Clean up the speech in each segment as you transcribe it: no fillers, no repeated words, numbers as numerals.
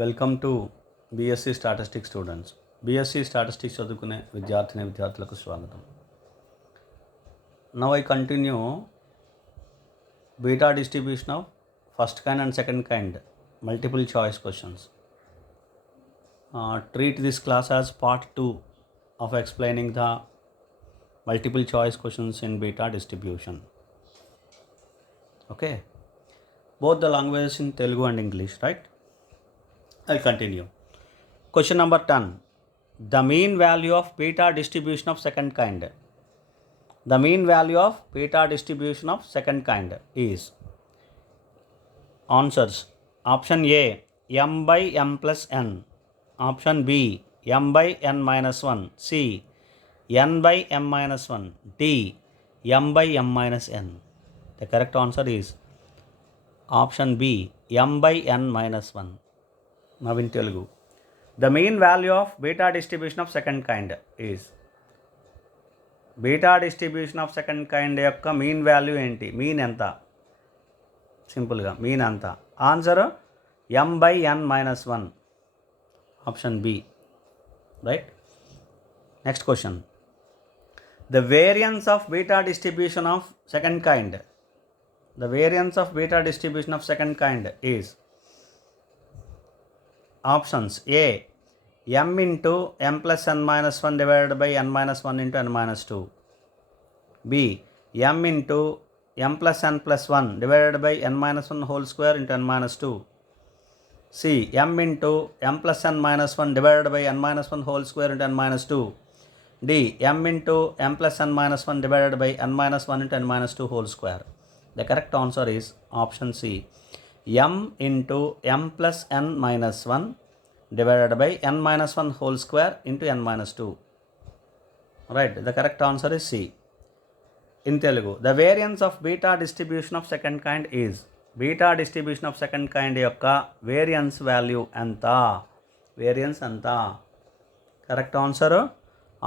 Welcome to BSc statistics students. BSc statistics చదువుకునే విద్యార్థులకు స్వాగతం. Now I continue beta distribution of first kind and second kind multiple choice questions. Treat this class as part 2 of explaining the multiple choice questions in beta distribution. Okay, both the languages in Telugu and English, right? I'll continue. Question number 10. The mean value of beta distribution of second kind. The mean value of beta distribution of second kind is answers. Option A, m by m plus n. Option B, m by n minus 1. C, n by m minus 1. D, m by m minus n. The correct answer is option B, m by n minus 1. Now in Telugu. The mean value of beta distribution of second kind is, beta distribution of second kind యొక్క mean value ఏంటి? మీన్ ఎంత? సింపుల్గా మీన్ ఎంత? Answer m by n minus 1. Option B, right. Next question. The variance of beta distribution of second kind. The variance of beta distribution of second kind is options A, m into m plus n minus 1 divided by n minus 1 into n minus 2. B, m into m plus n plus 1 divided by n minus 1 whole square into n minus 2. C, m into m plus n minus 1 divided by n minus 1 whole square into n minus 2. D, m into m plus n minus 1 divided by n minus 1 into n minus 2 whole square. The correct answer is option C, m into m plus n minus 1 divided by n minus 1 whole square into n minus 2. Right, the correct answer is C. In Telugu, the variance of beta distribution of second kind is, beta distribution of second kind యొక్క variance value ఎంత? Variance ఎంత? Correct answer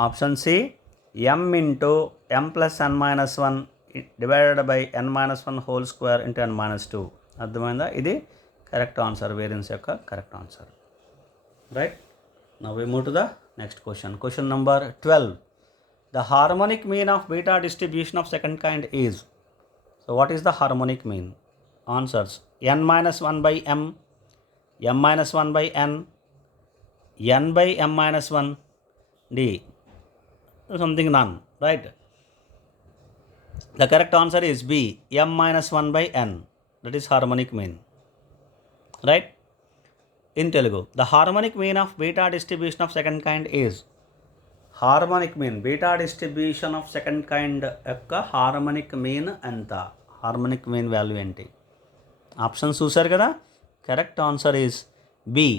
option C, m into m plus n minus 1 divided by n minus 1 whole square into n minus 2. అర్థమైందా? ఇది correct answer, variance యొక్క correct answer. Right. Now we move to the next question. Question number 12. The harmonic mean of beta distribution of second kind is. So what is the harmonic mean? Answers: n minus 1 by m, m minus 1 by n, n by m minus 1, D, something none, right? The correct answer is B, m minus 1 by n. That is harmonic mean, right? In Telugu, the harmonic mean of beta distribution of second kind is, harmonic mean, beta distribution of second kind యొక్క harmonic mean ఎంత? harmonic mean value ఏంటి? Options చూసారు కదా. Correct answer is B,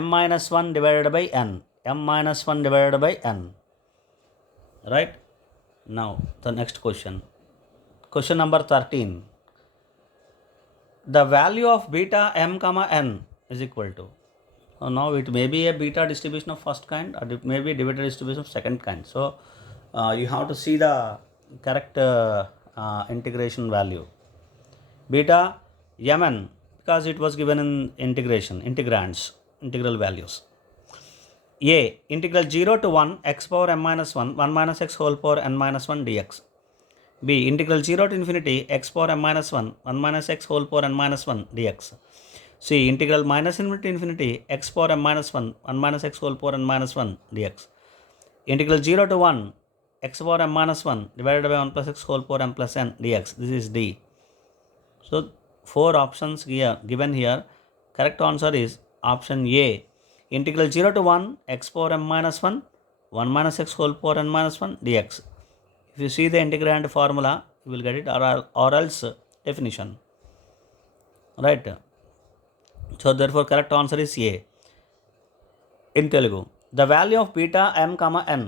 m minus 1 divided by n, m minus 1 divided by n, right? Now the next question. Question number 13. The value of beta m comma n is equal to, now it may be a beta distribution of first kind or it may be beta distribution of second kind. So you have to see the correct integration value. Beta mn, because it was given in integrands, integral values. A, integral 0 to 1 x power m minus 1, 1 minus x whole power n minus 1 dx. B, integral 0 to infinity x power m minus 1, 1 minus x whole power n minus 1 dx. C, integral minus infinity to infinity x power m minus 1, 1 minus x whole power n minus 1 dx. Integral 0 to 1 x power m minus 1 divided by 1 plus x whole power m plus n dx. This is D. So 4 options here given here. Correct answer is option A, integral 0 to 1 x power m minus 1, 1 minus x whole power n minus 1 dx. If you see the integrand formula, you will get it, or else definition, right? So therefore correct answer is A. In Telugu, the value of beta m comma n,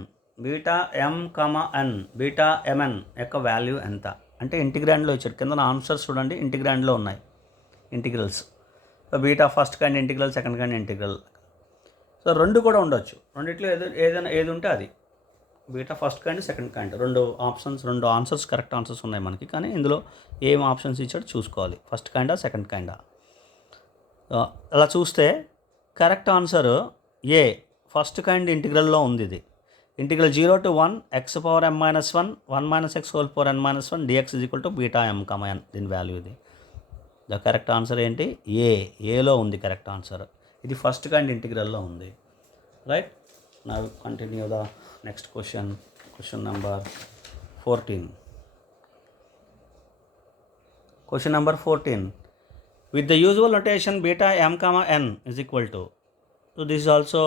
beta m comma n, beta mn యొక్క వాల్యూ ఎంత అంటే ఇంటిగ్రాండ్లో ఇచ్చాడు. కింద ఆన్సర్స్ చూడండి, ఇంటిగ్రాండ్లో ఉన్నాయి integrals. So beta first kind integral, second kind integral. So రెండు కూడా ఉండొచ్చు, రెండిట్లో ఏది ఉంటే అది. Beta first kind, second kind, రెండు ఆన్సర్స్ కరెక్ట్ ఆన్సర్స్ ఉన్నాయి మనకి. కానీ ఇందులో ఏం ఆప్షన్స్ ఇచ్చాడో చూసుకోవాలి, ఫస్ట్ కైండా సెకండ్ కైండా. అలా చూస్తే కరెక్ట్ ఆన్సర్ ఏ ఫస్ట్ కైండ్ ఇంటిగ్రల్లో ఉంది. ఇది ఇంటిగ్రల్ 0 to 1 x power m minus 1 1 minus x whole power n minus 1 dx is equal to beta m comma n. దీని వాల్యూ ఇది. ద కరెక్ట్ ఆన్సర్ ఏంటి? ఏలో ఉంది కరెక్ట్ ఆన్సర్. ఇది ఫస్ట్ కైండ్ ఇంటిగ్రల్లో ఉంది. Right. Now continue the next question number 14. Question number 14. With the usual notation beta m comma n is equal to. So this is also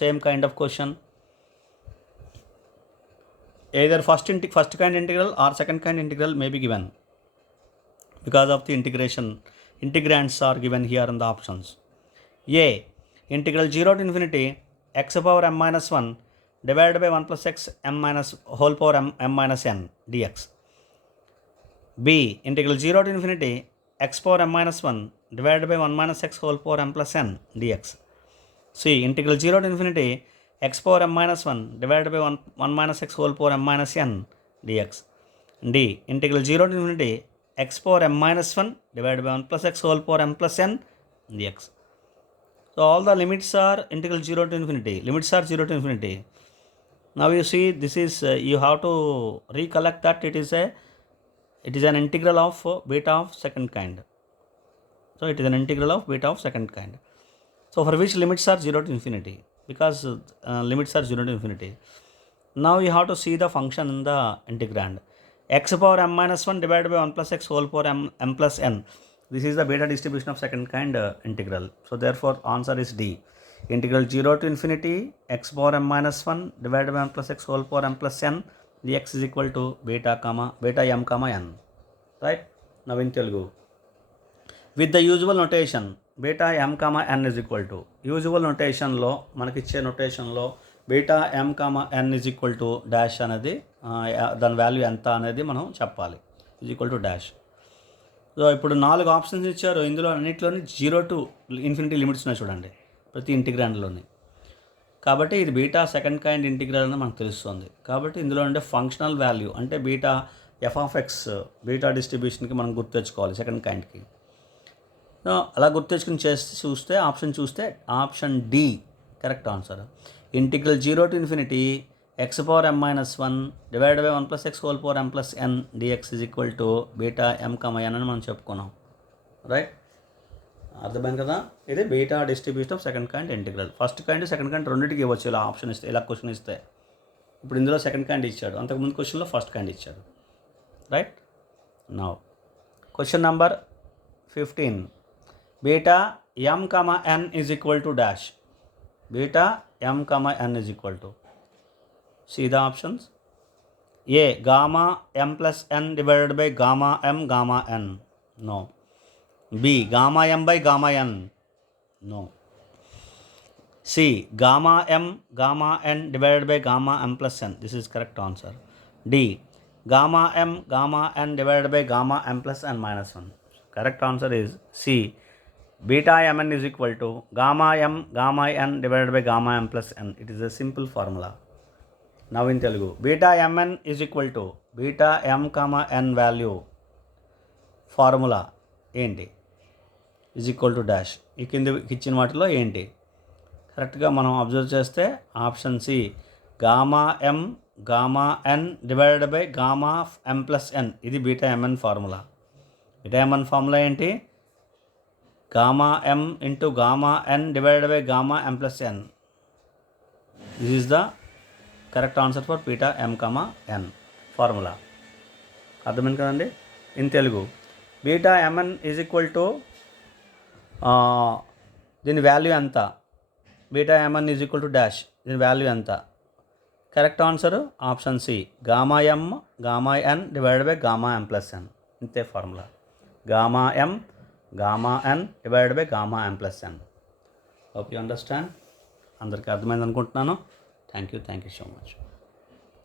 same kind of question. Either first kind integral or second kind integral may be given because of the integration. Integrands are given here in the options. A. Integral 0 to infinity x power m minus 1 divided by 1 plus x m minus whole power m minus n dx. B. Integral 0 to infinity x power m minus 1 divided by 1 minus x whole power m plus n dx. C. Integral 0 to infinity x power m minus 1 divided by 1 minus x whole power m minus n dx. D. Integral 0 to infinity x power m minus 1 divided by 1 plus x whole power m plus n dx. So all the limits are integral 0 to infinity. Limits are 0 to infinity. Now you see this is you have to recollect that it is an integral of beta of second kind. So it is an integral of beta of second kind. So for which limits are 0 to infinity, because limits are 0 to infinity. Now you have to see the function in the integrand. X power m minus 1 divided by 1 plus x whole power m plus n. This is the beta distribution of second kind integral. So therefore answer is D. Integral 0 to infinity x power m minus 1 divided by 1 plus x whole power m plus n dx is equal to beta m comma n. Right. Now in Telugu. With the usual notation beta m comma n is equal to, usual నొటేషన్లో మనకిచ్చే నొటేషన్లో beta m comma n is equal to dash అనేది దాని వాల్యూ ఎంత అనేది మనం చెప్పాలి. is equal to dash. So ఇప్పుడు 4 ఆప్షన్స్ ఇచ్చారు. ఇందులో అన్నింటిలోని 0 to ఇన్ఫినిటీ లిమిట్స్ ఉన్నాయి చూడండి ప్రతి ఇంటిగ్రాండ్లోని. కాబట్టి ఇది బీటా సెకండ్ కైండ్ ఇంటిగ్రల్ అని మనకు తెలుస్తుంది. కాబట్టి ఇందులో ఉండే ఫంక్షనల్ వాల్యూ అంటే beta F of X beta డిస్ట్రిబ్యూషన్కి మనం గుర్తు తెచ్చుకోవాలి సెకండ్ కైండ్కి. అలా గుర్తు తెచ్చుకుని చూస్తే option D correct answer. Integral 0 to infinity x power m minus 1 divided by 1 plus x whole power m plus n dx is equal to beta m comma n అని మనం చెప్పుకున్నాం. రైట్. అర్థమైంది కదా. ఇది beta distribution of second kind integral. First kind second kind రెండింటికి ఇవ్వచ్చు ఇలా ఆప్షన్ ఇస్తే, ఇలా క్వశ్చన్ ఇస్తే. ఇప్పుడు ఇందులో సెకండ్ కైండ్ ఇచ్చాడు, అంతకుముందు క్వశ్చన్లో ఫస్ట్ కైండ్ ఇచ్చాడు. Right. Now question number 15. Beta m comma n is equal to dash. Beta m comma n is equal to. See the options. A. Gamma m plus n divided by gamma m gamma n. No. B. Gamma m by gamma n. No. C. Gamma m gamma n divided by gamma m plus n. This is correct answer. D. Gamma m gamma n divided by gamma m plus n minus 1. Correct answer is C. Beta mn is equal to gamma m gamma n divided by gamma m plus n. It is a simple formula. Now in Telugu, beta mn is equal to beta m comma n value formula ఏంటి is equal to dash. ఈ కింద ఇచ్చిన వాటిలో ఏంటి కరెక్ట్గా మనం observe చేస్తే option C gamma M gamma N divided by gamma M plus N. ఇది beta MN formula. Beta MN formula ఏంటి? Gamma M into gamma N divided by gamma M plus N. This is the correct answer for beta M comma N formula. అర్థమైంది కదండి. In Telugu beta MN is equal to దీని వాల్యూ ఎంత? Beta MN is equal to dash. దీని వాల్యూ ఎంత? Correct answer option C gamma M gamma N divided by gamma M plus N. ఇంతే formula. Gamma M gamma N divided by gamma M plus N. Hope you understand. అందరికీ అర్థమైంది అనుకుంటున్నాను. Thank you so much.